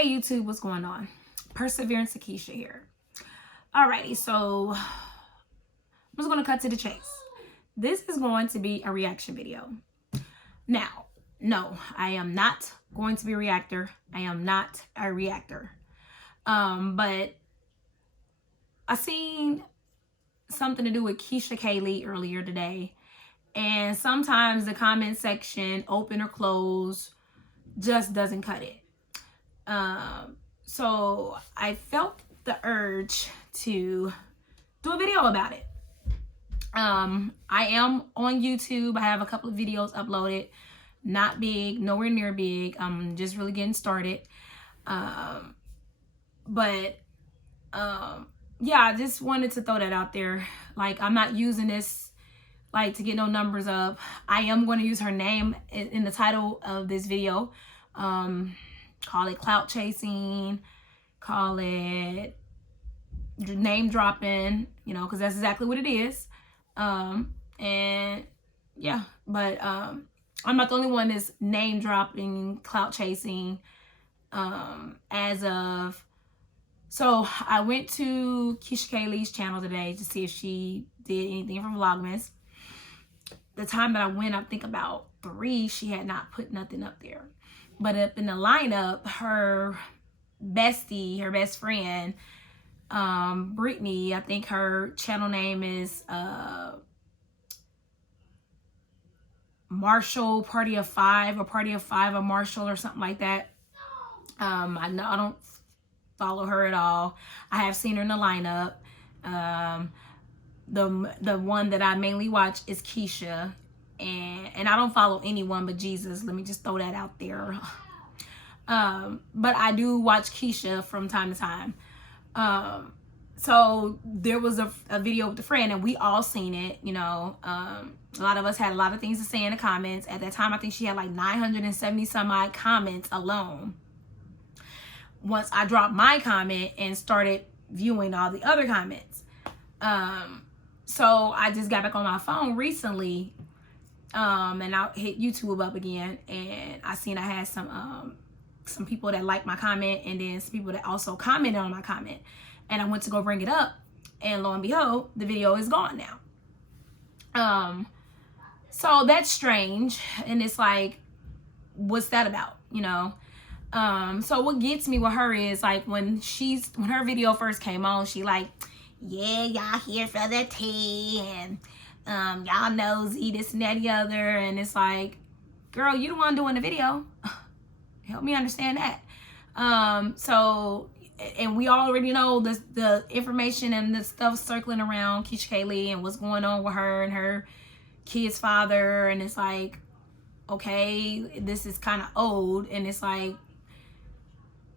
Hey YouTube, what's going on? Perseverance to Keesha here. Alrighty, so I'm just gonna cut to the chase. This is going to be a reaction video. Now, no, I am not going to be a reactor. I am not a reactor. But I seen something to do with Keesha Kaylee earlier today. And sometimes the comment section, open or close, just doesn't cut it. So I felt the urge to do a video about it. I am on YouTube. I have a couple of videos uploaded. Not big, nowhere near big. I'm just really getting started. Yeah, I just wanted to throw that out there. Like, I'm not using this like to get no numbers up. I am going to use her name in the title of this video. Call it clout chasing, call it name dropping, you know, because that's exactly what it is. And yeah, but I'm not the only one that's name dropping, clout chasing, as of. So I went to Keesha Kaylee's channel today to see if she did anything from Vlogmas. The time that I went, I think about 3, she had not put nothing up there. But up in the lineup, her bestie, her best friend, Brittany, I think her channel name is Marshall Party of 5 or Party of 5 or Marshall or something like that. I don't follow her at all. I have seen her in the lineup. The one that I mainly watch is Keesha. And I don't follow anyone but Jesus. Let me just throw that out there. But I do watch Keesha from time to time. So there was a video with a friend and we all seen it, you know. A lot of us had a lot of things to say in the comments. At that time, I think she had like 970 some odd comments alone. Once I dropped my comment and started viewing all the other comments. So I just got back on my phone recently. And I hit YouTube up again, and I seen I had some people that liked my comment, and then some people that also commented on my comment. And I went to go bring it up, and lo and behold, the video is gone now. So that's strange, and it's like, what's that about, you know? So what gets me with her is like when her video first came on, she like, yeah, y'all here for the tea, and y'all nosy, this and that and the other. And it's like, girl, you the one doing the video. Help me understand that. And we already know the information and the stuff circling around Keesha Kaylee and what's going on with her and her kid's father. And it's like, okay, this is kind of old. And it's like,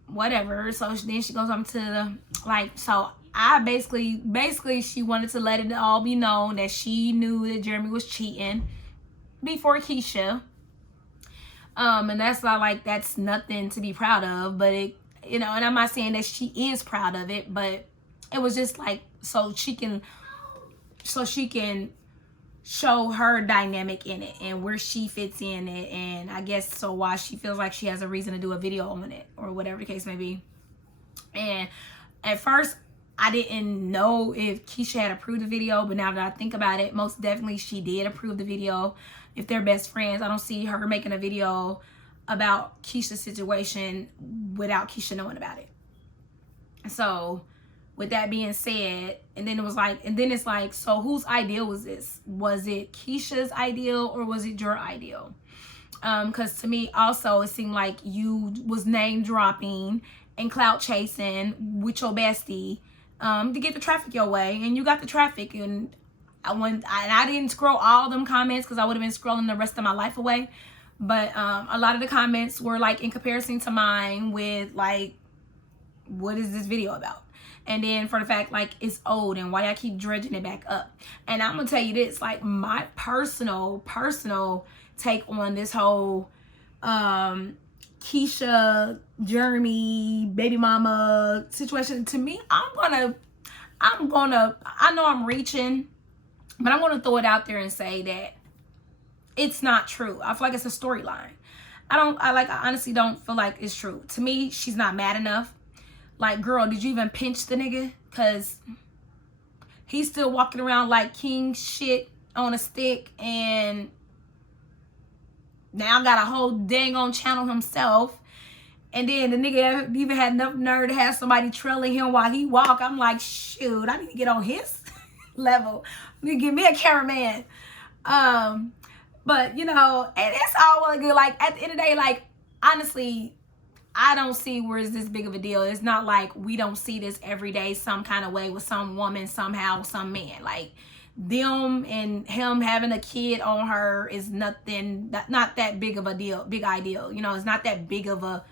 whatever. So then she goes on to the, like, so I basically she wanted to let it all be known that she knew that Jeremy was cheating before Keesha. And that's not like, that's nothing to be proud of, but it, you know, and I'm not saying that she is proud of it, but it was just like, so she can show her dynamic in it and where she fits in it. And I guess so why she feels like she has a reason to do a video on it or whatever the case may be. And at first, I didn't know if Keesha had approved the video, but now that I think about it, most definitely she did approve the video. If they're best friends, I don't see her making a video about Keesha's situation without Keesha knowing about it. So with that being said, and then it's like, so whose ideal was this? Was it Keesha's ideal or was it your ideal? Because to me also, it seemed like you was name dropping and clout chasing with your bestie to get the traffic your way, and you got the traffic. And I didn't scroll all them comments because I would have been scrolling the rest of my life away. But a lot of the comments were like in comparison to mine with like, what is this video about? And then for the fact like it's old and why I keep dredging it back up. And I'm gonna tell you this, like my personal take on this whole Keesha, Jeremy, baby mama situation. To me, I know I'm reaching, but I'm gonna throw it out there and say that it's not true. I feel like it's a storyline. I honestly don't feel like it's true. To me, she's not mad enough. Like, girl, did you even pinch the nigga? Because he's still walking around like king shit on a stick, and now got a whole dang on channel himself. And then the nigga even had enough nerve to have somebody trailing him while he walk. I'm like, shoot, I need to get on his level. I need to give me a cameraman. But, you know, and it's all well and good. Like, at the end of the day, like, honestly, I don't see where it's this big of a deal. It's not like we don't see this every day some kind of way with some woman, somehow, some man. Like, them and him having a kid on her is nothing, not that big of a deal, big ideal. You know, it's not that big of a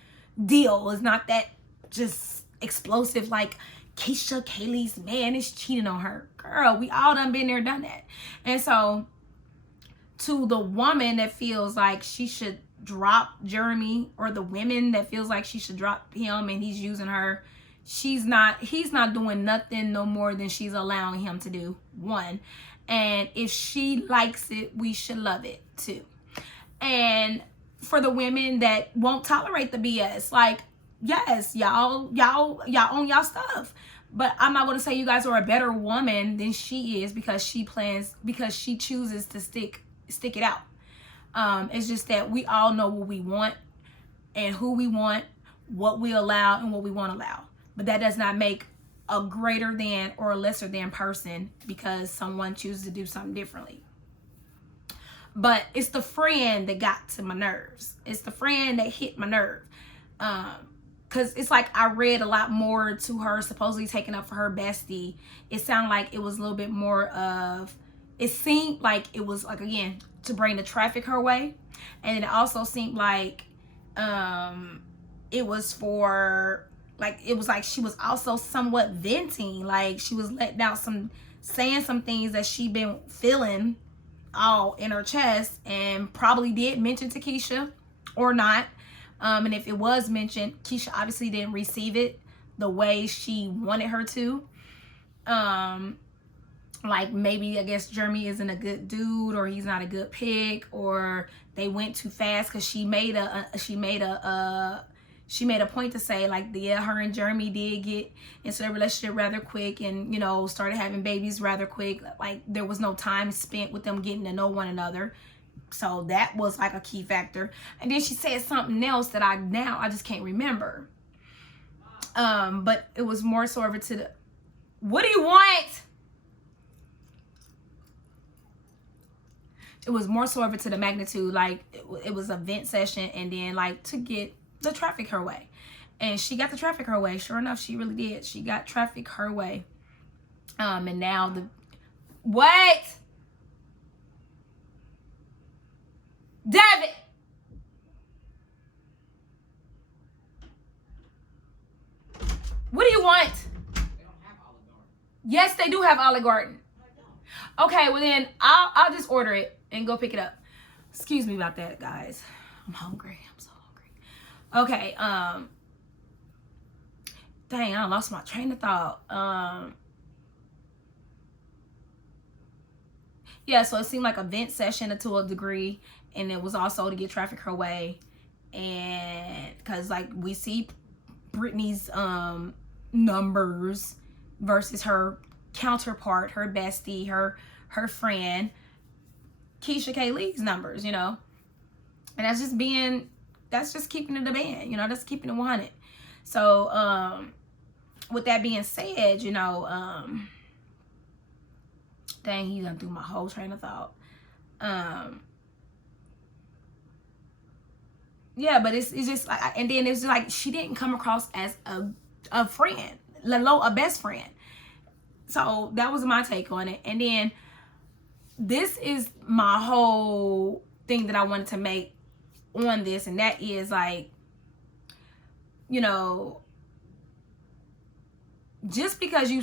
deal. It's not that just explosive like Keesha, Kaylee's man is cheating on her. Girl, we all done been there, done that. And so to the woman that feels like she should drop Jeremy, or the women that feels like she should drop him and he's using her, he's not doing nothing no more than she's allowing him to do. One. And if she likes it, we should love it too. And for the women that won't tolerate the BS, like, yes, y'all own y'all stuff, but I'm not going to say you guys are a better woman than she is because she chooses to stick it out. It's just that we all know what we want and who we want, what we allow and what we won't allow. But that does not make a greater than or a lesser than person because someone chooses to do something differently. But it's the friend that got to my nerves. It's the friend that hit my nerve. Because it's like I read a lot more to her supposedly taking up for her bestie. It sounded like it was a little bit more of, it seemed like it was like, again, to bring the traffic her way. And it also seemed like it was for, like, it was like she was also somewhat venting. Like she was letting out saying some things that she been feeling all in her chest, and probably did mention to Keesha or not. And if it was mentioned, Keesha obviously didn't receive it the way she wanted her to. Like maybe I guess Jeremy isn't a good dude, or he's not a good pick, or they went too fast, because she made a point to say like, yeah, her and Jeremy did get into a relationship rather quick, and you know, started having babies rather quick. Like there was no time spent with them getting to know one another. So that was like a key factor. And then she said something else that I just can't remember. But it was more so over to the, what do you want? It was more so over to the magnitude, like it was a vent session, and then like to get the traffic her way. And she got the traffic her way. Sure enough, she really did. She got traffic her way. And now what? David! What do you want? They don't have Olive Garden. Yes, they do have Olive Garden. Okay, well then I'll just order it and go pick it up. Excuse me about that, guys. I'm hungry. I'm so hungry. Okay, dang, I lost my train of thought. Yeah, so it seemed like a vent session to a degree, and it was also to get traffic her way. And because like we see Brittany's numbers versus her counterpart, her bestie, her friend Keesha Kaylee's numbers, you know. And that's just keeping it a band, you know, that's keeping it 100. So with that being said, you know, dang, he done threw my whole train of thought. Yeah, but it's just like, and then it's just like she didn't come across as a friend, let alone a best friend. So that was my take on it. And then this is my whole thing that I wanted to make on this, and that is like, you know, just because you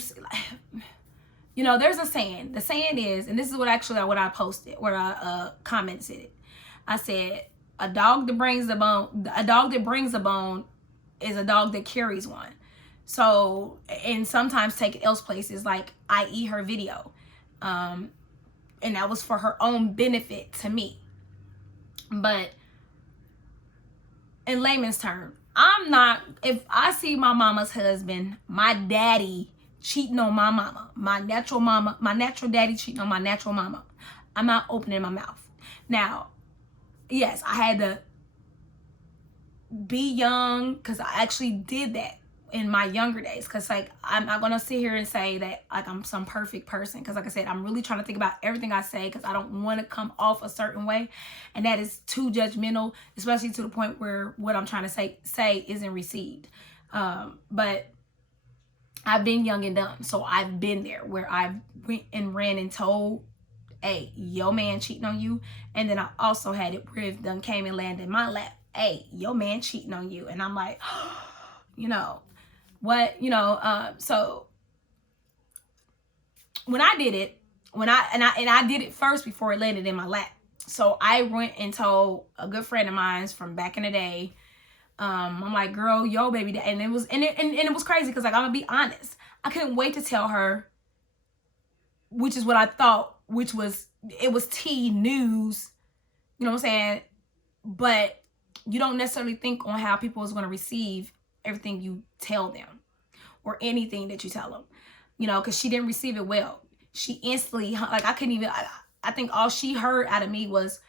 know, there's a saying. The saying is, and this is what I posted, where I commented it. I said, a dog that brings a bone is a dog that carries one. So, and sometimes take else places, like i.e. her video. And that was for her own benefit to me. But in layman's term, I'm not, if I see my mama's husband, my daddy cheating on my mama, my natural daddy cheating on my natural mama, I'm not opening my mouth. Now, yes, I had to be young, because I actually did that in my younger days, because like I'm not gonna sit here and say that like I'm some perfect person, because like I said, I'm really trying to think about everything I say, because I don't want to come off a certain way, and that is too judgmental, especially to the point where what I'm trying to say isn't received. But I've been young and dumb, so I've been there where I went and ran and told, hey, your man cheating on you. And then I also had it where it done came and landed in my lap, hey, your man cheating on you. And I'm like, you know what, so when I did it, I did it first before it landed in my lap. So I went and told a good friend of mine from back in the day. I'm like, girl, yo, baby, and it was crazy, because like, I'm gonna be honest, I couldn't wait to tell her, which is what I thought, it was tea news, you know what I'm saying? But you don't necessarily think on how people is going to receive everything you tell them, or anything that you tell them, because she didn't receive it well. She instantly, like, I couldn't even, I think all she heard out of me was,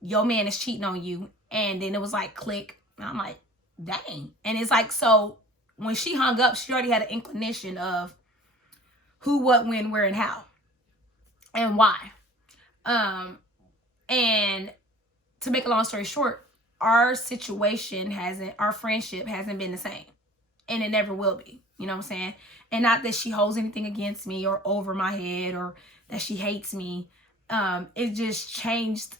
your man is cheating on you. And then it was like, click. And I'm like, dang. And it's like, so when she hung up, she already had an inclination of who, what, when, where, and how, and why. And to make a long story short, our friendship hasn't been the same, and it never will be, you know what I'm saying? And not that she holds anything against me or over my head, or that she hates me. It just changes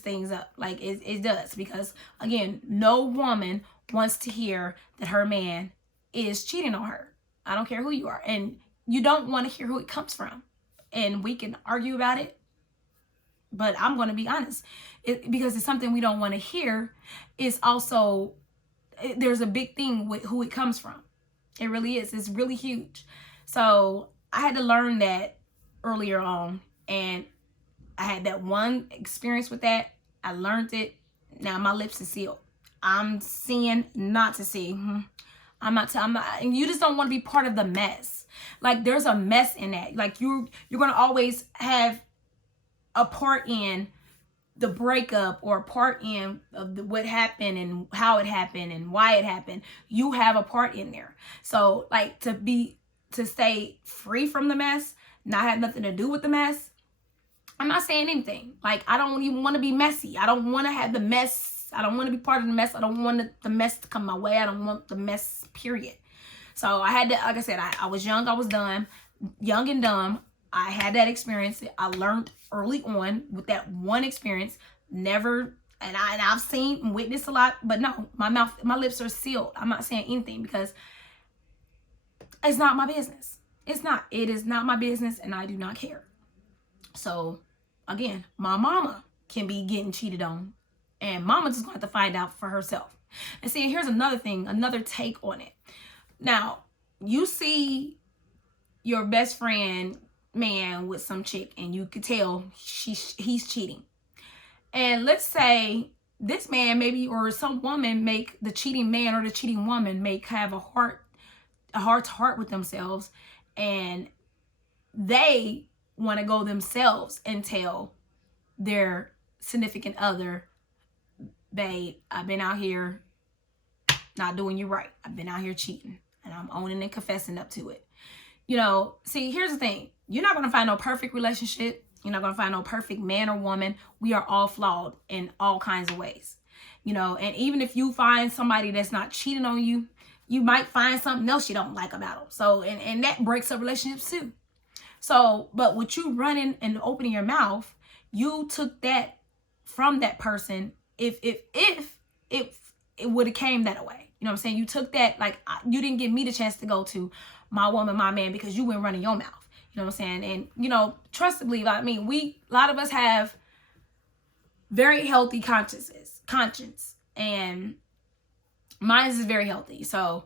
things up. Like it does, because again, no woman wants to hear that her man is cheating on her. I don't care who you are. And you don't want to hear who it comes from. And we can argue about it, but I'm going to be honest, because it's something we don't want to hear. It's also, there's a big thing with who it comes from. It really is. It's really huge. So I had to learn that earlier on, and I had that one experience with that. I learned it. Now my lips are sealed. I'm seeing not to see. I'm not, and you just don't want to be part of the mess. Like, there's a mess in that. Like, you're going to always have a part in the breakup, or a part in of what happened and how it happened and why it happened. You have a part in there. So like, to stay free from the mess, not have nothing to do with the mess, I'm not saying anything. Like, I don't even want to be messy. I don't want to have the mess. I don't want to be part of the mess. I don't want the mess to come my way. I don't want the mess, period. So I had to, like I said, I was young. I was dumb, young and dumb. I had that experience. I learned early on with that one experience. Never, and I've seen and witnessed a lot, but no, my lips are sealed. I'm not saying anything, because it's not my business. It is not my business, and I do not care. So again, my mama can be getting cheated on, and mama just going to have to find out for herself. And see, here's another thing, another take on it. Now, you see your best friend man with some chick, and you could tell he's cheating. And let's say this man maybe, or some woman, make the cheating man or the cheating woman have a heart to heart with themselves, and they want to go themselves and tell their significant other, babe, I've been out here not doing you right. I've been out here cheating, and I'm owning and confessing up to it. See, here's the thing. You're not going to find no perfect relationship. You're not going to find no perfect man or woman. We are all flawed in all kinds of ways. And even if you find somebody that's not cheating on you, you might find something else you don't like about them. So, and that breaks up relationships too. So, but with you running and opening your mouth, you took that from that person. If it would have came that way, you know what I'm saying? You took that, like, you didn't give me the chance to go to my woman, my man, because you went running your mouth. You know what I'm saying? And, trust and believe, I mean, a lot of us have very healthy conscience, and mine is very healthy. So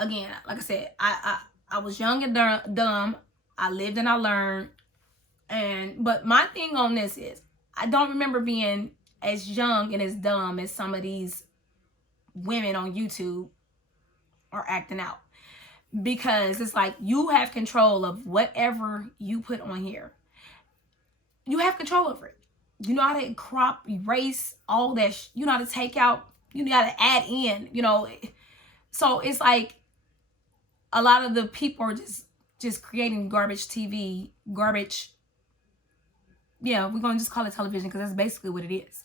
again, like I said, I was young and dumb. I lived and I learned. But my thing on this is, I don't remember being as young and as dumb as some of these women on YouTube are acting out. Because it's like you have control of whatever you put on here. You have control over it. You know how to crop, erase, all that. You know how to take out. You know how to add in. You know, so it's like a lot of the people are just creating garbage TV, garbage. Yeah, we're gonna just call it television because that's basically what it is.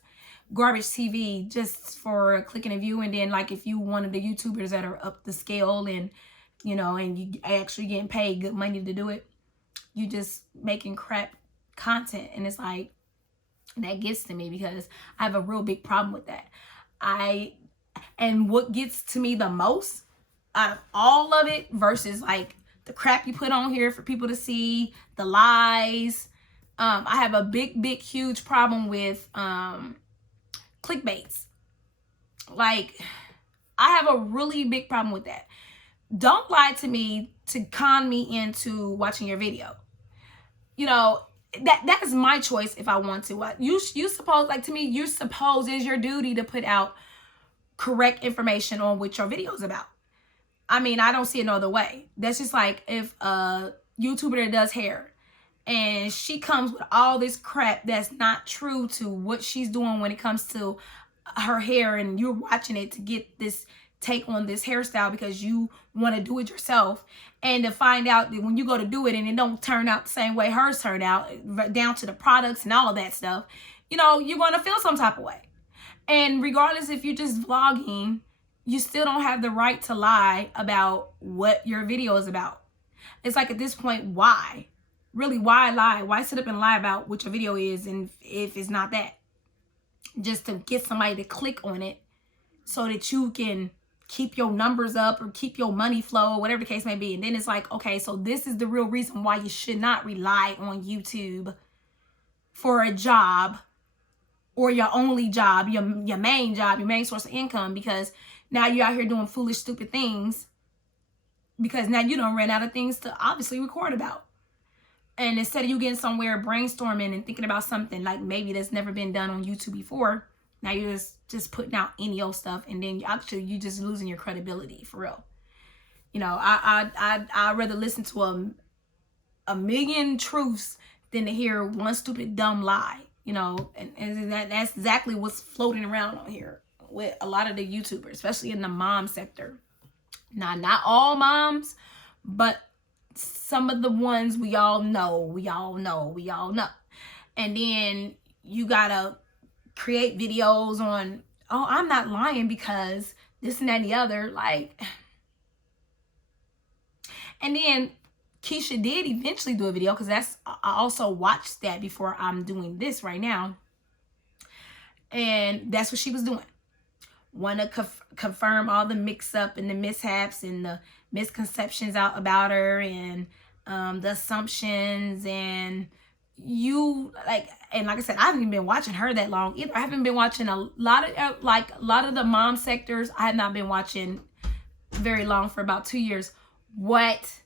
Garbage TV, just for clicking a view, and then like if you one of the YouTubers that are up the scale and you know, and you actually getting paid good money to do it, you just making crap content. And it's like, that gets to me because I have a real big problem with that. And what gets to me the most out of all of it versus like the crap you put on here for people to see, the lies, I have a big, huge problem with clickbaits. Like, I have a really big problem with that. Don't lie to me to con me into watching your video. You know, that is my choice if I want to. You suppose, like, to me, you suppose it's your duty to put out correct information on what your video is about. I mean, I don't see it no other way. That's just like if a YouTuber that does hair and she comes with all this crap that's not true to what she's doing when it comes to her hair, and you're watching it to get this take on this hairstyle because you want to do it yourself, and to find out that when you go to do it and it don't turn out the same way hers turned out, down to the products and all of that stuff, you know, you're going to feel some type of way. And regardless if you're just vlogging, you still don't have the right to lie about what your video is about. It's like, at this point, why? Really, why lie? Why sit up and lie about what your video is, and if it's not that? Just to get somebody to click on it so that you can keep your numbers up or keep your money flow, whatever the case may be. And then it's like, okay, so this is the real reason why you should not rely on YouTube for a job, or your only job, your main job, your main source of income, because now you're out here doing foolish, stupid things because now you don't run out of things to obviously record about. And instead of you getting somewhere brainstorming and thinking about something like maybe that's never been done on YouTube before, now you're just putting out any old stuff, and then actually you just losing your credibility, for real. You know, I'd rather listen to a million truths than to hear one stupid dumb lie. You know, and that's exactly what's floating around on here with a lot of the YouTubers, especially in the mom sector. Now, not all moms, but some of the ones we all know. And then you gotta create videos on, oh, I'm not lying because this and that and the other, like. And then Keesha did eventually do a video, because I also watched that before I'm doing this right now. And that's what she was doing. Want to confirm all the mix-up and the mishaps and the misconceptions out about her, and the assumptions. And like I said, I haven't even been watching her that long either. I haven't been watching a lot of the mom sectors. I have not been watching very long, for about 2 years. What?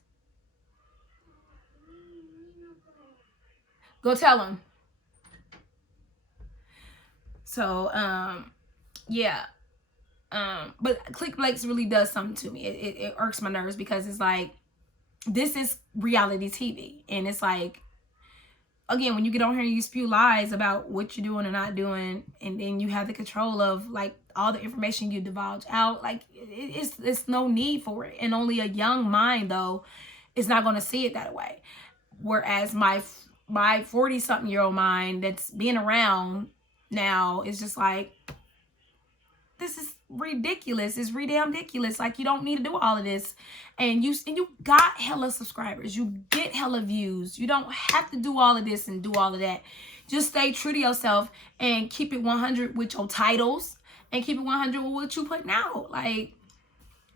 Go tell them. So, yeah. But clickbaits really does something to me. It irks my nerves, because it's like, this is reality TV. And it's like, again, when you get on here and you spew lies about what you're doing or not doing, and then you have the control of like all the information you divulge out, like it's no need for it. And only a young mind, though, is not going to see it that way. Whereas my 40-something-year-old mind that's been around now is just like, this is ridiculous. It's ridiculous. Like, you don't need to do all of this. And you got hella subscribers. You get hella views. You don't have to do all of this and do all of that. Just stay true to yourself and keep it 100 with your titles, and keep it 100 with what you putting out. Like,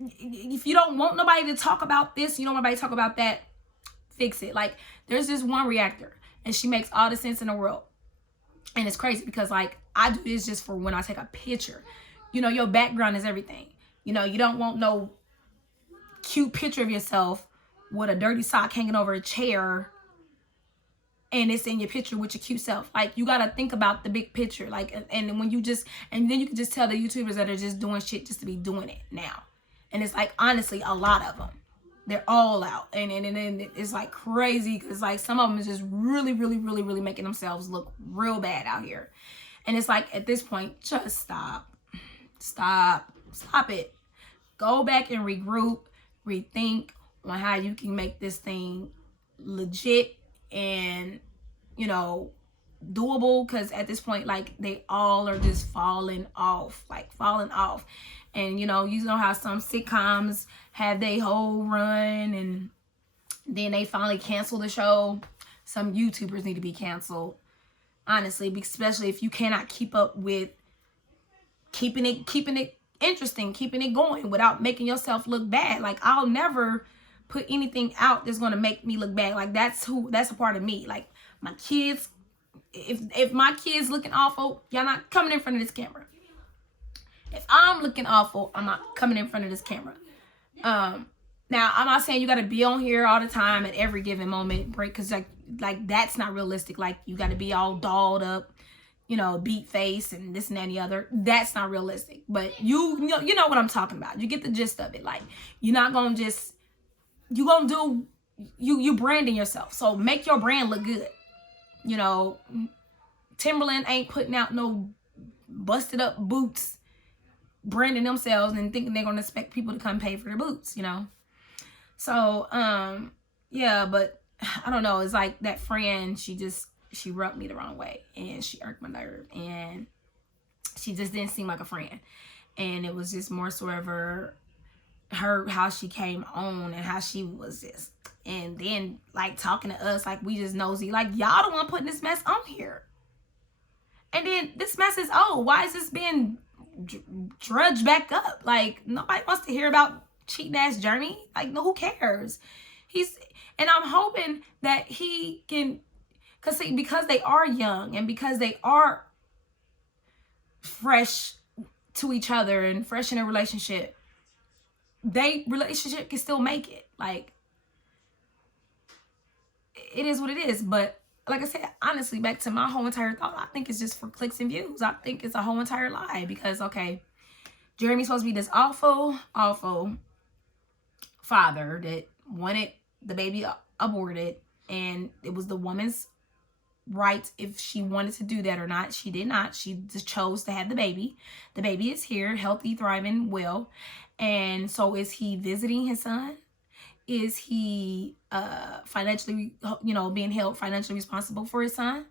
if you don't want nobody to talk about this, you don't want nobody to talk about that, fix it. Like, there's this one reactor, and she makes all the sense in the world. And it's crazy because, like, I do this just for when I take a picture. You know, your background is everything. You know, you don't want no cute picture of yourself with a dirty sock hanging over a chair and it's in your picture with your cute self. Like, you gotta think about the big picture. Like, and when you just, and then you can just tell the YouTubers that are just doing shit just to be doing it now. And it's like, honestly, a lot of them, they're all out. And it's like crazy, because like some of them is just really, really, really, really making themselves look real bad out here. And it's like, at this point, just stop it. Go back and regroup, rethink on how you can make this thing legit and, you know, doable. Because at this point, like, they all are just falling off. And you know how some sitcoms have their whole run and then they finally cancel the show. Some YouTubers need to be canceled, honestly, especially if you cannot keep up with keeping it interesting, keeping it going without making yourself look bad. Like, I'll never put anything out that's going to make me look bad. Like, that's a part of me. Like, my kids, if my kids looking awful, y'all not coming in front of this camera. If I'm looking awful, I'm not coming in front of this camera. Now, I'm not saying you got to be on here all the time at every given moment break, because like that's not realistic. Like, you got to be all dolled up, you know, beat face and this and that and the other. That's not realistic. But you know what I'm talking about. You get the gist of it. Like, you're not gonna just, you gonna do, you branding yourself. So make your brand look good. You know, Timberland ain't putting out no busted up boots, branding themselves and thinking they're gonna expect people to come pay for their boots, you know. So yeah, but I don't know, it's like that friend, she rubbed me the wrong way and she irked my nerve, and she just didn't seem like a friend. And it was just more sort of her how she came on and how she was just, and then like talking to us like we just nosy, like y'all the one putting this mess on here. And then this mess is, oh, why is this being drudged back up? Like, nobody wants to hear about cheating ass Journey. Like, no, who cares? And I'm hoping that he can, because they are young and because they are fresh to each other and fresh in a relationship, relationship can still make it. Like, it is what it is. But like I said, honestly, back to my whole entire thought, I think it's just for clicks and views. I think it's a whole entire lie, because, okay, Jeremy's supposed to be this awful, awful father that wanted the baby aborted, and it was the woman's right if she wanted to do that or not. She did not. She just chose to have the baby. The baby is here, healthy, thriving, well. And so is he visiting his son? Is he financially, you know, being held financially responsible for his son?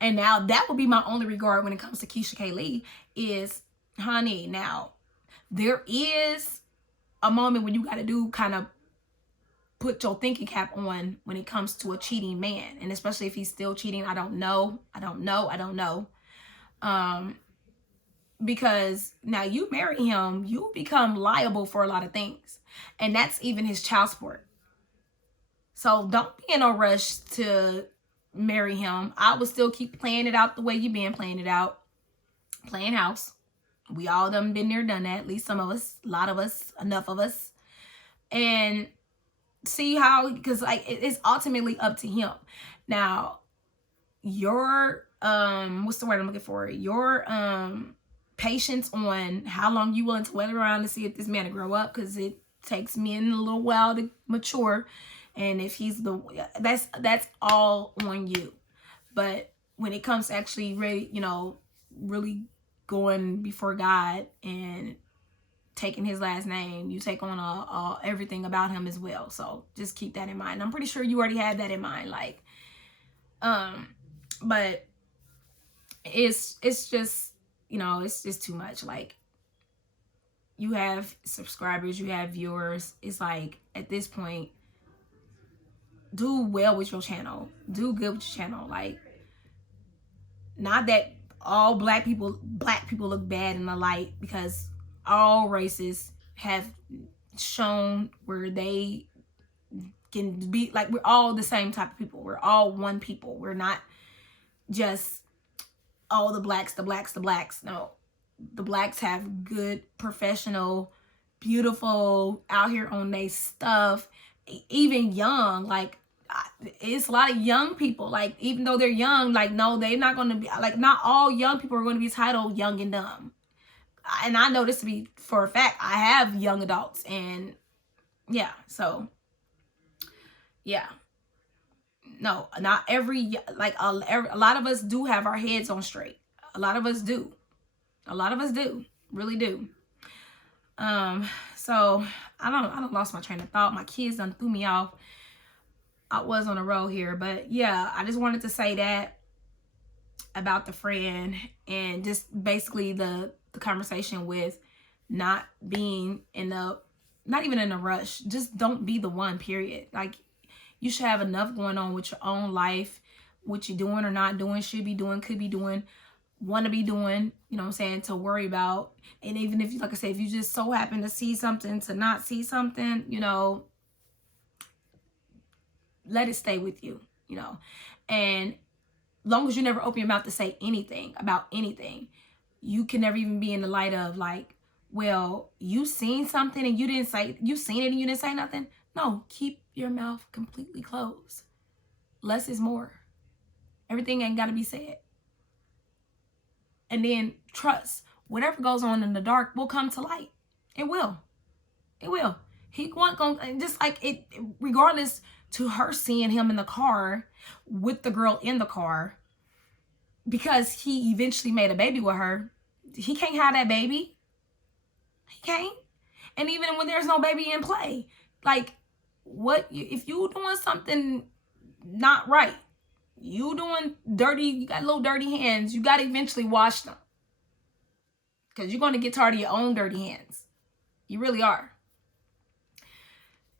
And now that would be my only regard when it comes to Keesha Kaylee is, honey, now there is a moment when you got to do kind of put your thinking cap on when it comes to a cheating man. And especially if he's still cheating, I don't know. Because now you marry him, you become liable for a lot of things. And that's even his child support. So don't be in no rush to marry him. I would still keep playing it out the way you've been playing it out. Playing house. We all done been there, done that. At least some of us, a lot of us, enough of us. And see how, because like it's ultimately up to him. Now, your what's the word I'm looking for? Your patience on how long you willing to wait around to see if this man will grow up, because it takes men a little while to mature. And if he's that's all on you. But when it comes to actually really, you know, really going before God and taking his last name, you take on everything about him as well. So just keep that in mind. I'm pretty sure you already had that in mind. Like, but it's just, you know, it's just too much. Like, you have subscribers, you have viewers. It's like, at this point, do well with your channel. Do good with your channel. Like, not that all black people look bad in the light, because all races have shown where they can be, like, we're all the same type of people. We're all one people. We're not just, oh, the blacks. No, the blacks have good, professional, beautiful, out here on their stuff, even young. Like, it's a lot of young people, like, even though they're young, like, no, they're not going to be, like, not all young people are going to be titled young and dumb. And I know this to be for a fact. I have young adults, and yeah, so yeah, no, not every, like, a lot of us do have our heads on straight. A lot of us do. A lot of us do, really do. So I don't lost my train of thought. My kids done threw me off. I was on a roll here, but yeah, I just wanted to say that about the friend, and just basically the conversation with not being not even in a rush. Just don't be the one, period. Like, you should have enough going on with your own life, what you're doing or not doing, should be doing, could be doing, want to be doing, you know what I'm saying, to worry about. And even if, like I said, if you just so happen to see something, to not see something, you know, let it stay with you, you know. And long as you never open your mouth to say anything about anything, you can never even be in the light of, like, well, you seen something and you didn't say, you seen it and you didn't say nothing. No, keep your mouth completely closed. Less is more. Everything ain't got to be said. And then trust, whatever goes on in the dark will come to light. It will. It will. He won't go, just like it, regardless to her seeing him in the car with the girl in the car, because he eventually made a baby with her. He can't have that baby. He can't. And even when there's no baby in play, like, what if you doing something not right, you doing dirty, you got little dirty hands, you got to eventually wash them, because you're going to get tired of your own dirty hands. You really are.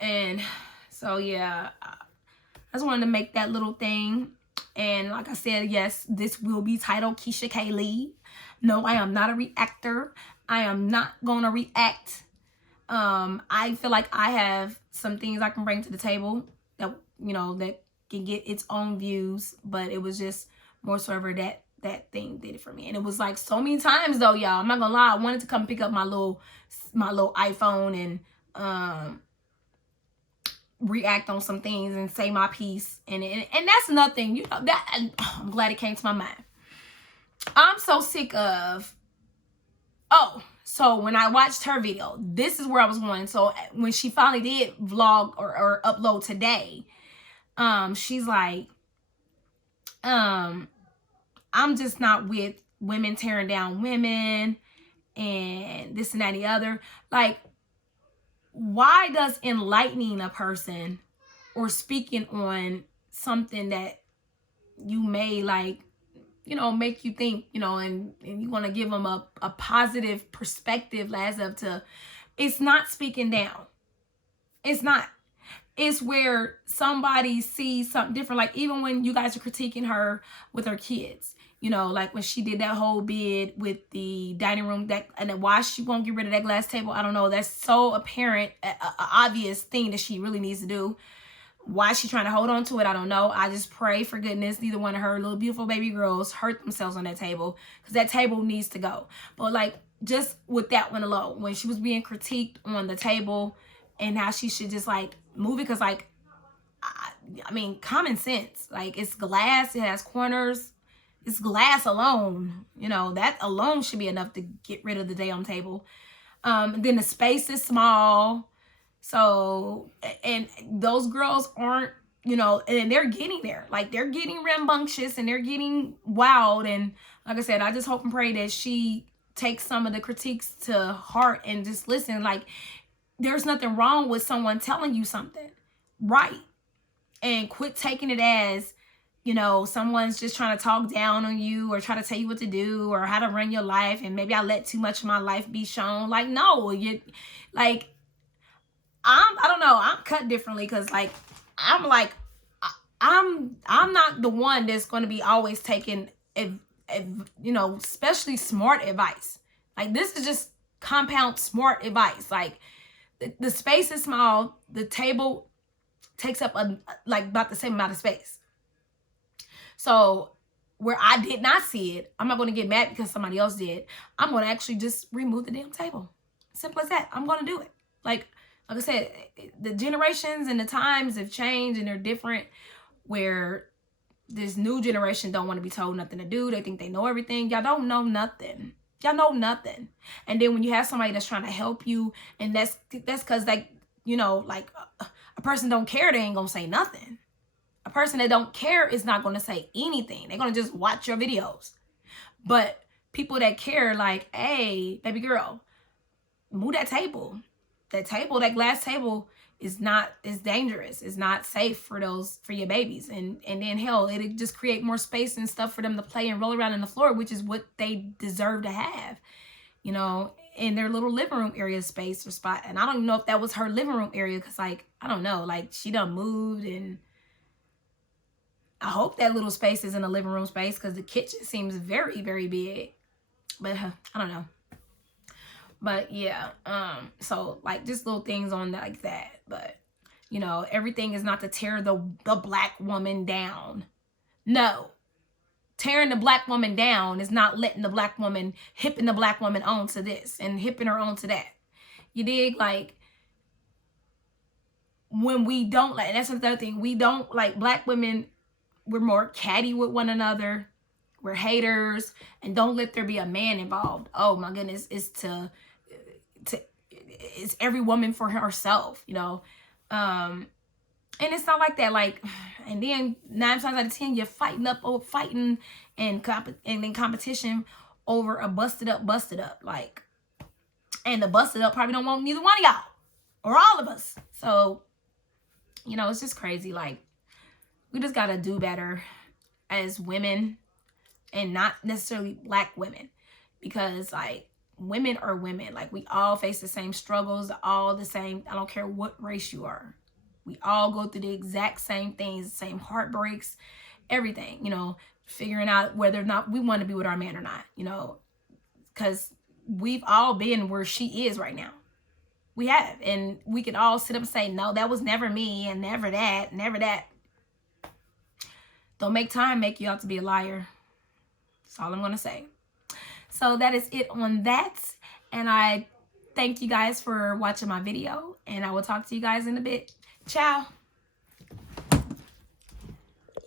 And so, yeah, I just wanted to make that little thing. And like I said, yes, this will be titled Keesha Kaylee. No, I am not a reactor. I am not going to react. I feel like I have some things I can bring to the table that, you know, that can get its own views. But it was just more so ever that thing did it for me. And it was like so many times though, y'all. I'm not gonna lie. I wanted to come pick up my little iPhone and react on some things and say my piece. And that's nothing, you know, that I'm glad it came to my mind. I'm so sick of, so when I watched her video, this is where I was going. So when she finally did vlog or upload today, she's like, I'm just not with women tearing down women and this and that and the other. Like, why does enlightening a person or speaking on something that you may, like, you know, make you think, you know, and you want to give them a positive perspective as of to, it's not speaking down. It's not. It's where somebody sees something different. Like, even when you guys are critiquing her with her kids, you know, like when she did that whole bid with the dining room, that, and then why she won't get rid of that glass table, I don't know. That's so apparent, a obvious thing that she really needs to do. Why she's trying to hold on to it, I don't know. I just pray for goodness neither one of her little beautiful baby girls hurt themselves on that table, because that table needs to go. But like, just with that one alone, when she was being critiqued on the table and how she should just like move it, because like, I mean, common sense. Like, it's glass, it has corners, it's glass alone, you know, that alone should be enough to get rid of the damn table. Then the space is small. So, and those girls aren't, you know, and they're getting there. Like, they're getting rambunctious and they're getting wild. And like I said, I just hope and pray that she takes some of the critiques to heart and just listen. Like, there's nothing wrong with someone telling you something, right? And quit taking it as, you know, someone's just trying to talk down on you or try to tell you what to do or how to run your life. And maybe I let too much of my life be shown. Like, no, you, like, I don't know. I'm cut differently, because like, I'm like, I'm not the one that's going to be always taking, you know, especially smart advice. Like, this is just compound smart advice. Like, the space is small. The table takes up like about the same amount of space. So where I did not see it, I'm not going to get mad because somebody else did. I'm going to actually just remove the damn table. Simple as that. I'm going to do it. Like like I said, the generations and the times have changed and they're different, where this new generation don't want to be told nothing to do. They think they know everything. Y'all don't know nothing. Y'all know nothing. And then when you have somebody that's trying to help you, and that's because, like, you know, like a person don't care, they ain't gonna say nothing. A person that don't care is not gonna say anything. They're gonna just watch your videos. But people that care, like, hey, baby girl, move that table. That glass table is dangerous. It's not safe for your babies. And then hell, it just create more space and stuff for them to play and roll around on the floor, which is what they deserve to have, you know, in their little living room area space or spot. And I don't know if that was her living room area, because, like, I don't know, like, she done moved, and I hope that little space is in a living room space, because the kitchen seems very, very big. But I don't know. But yeah, so like just little things on like that. But you know, everything is not to tear the black woman down. No. Tearing the black woman down is not letting the black woman, hipping the black woman onto this and hipping her onto that. You dig? Like, when we don't, like, that's another thing, we don't, like, black women, we're more catty with one another. We're haters, and don't let there be a man involved. Oh my goodness, it's every woman for herself, you know. And it's not like that. Like, and then 9 times out of 10, you're fighting and in competition over a busted up. Like, and the busted up probably don't want neither one of y'all or all of us. So, you know, it's just crazy. Like, we just gotta do better as women, and not necessarily black women, because, like, women are women. Like, we all face the same struggles, all the same. I don't care what race you are. We all go through the exact same things, same heartbreaks, everything, you know, figuring out whether or not we want to be with our man or not, you know, because we've all been where she is right now. We have. And we can all sit up and say, no, that was never me, and never that, never that. Don't make time make you out to be a liar. That's all I'm going to say. So that is it on that. And I thank you guys for watching my video. And I will talk to you guys in a bit. Ciao.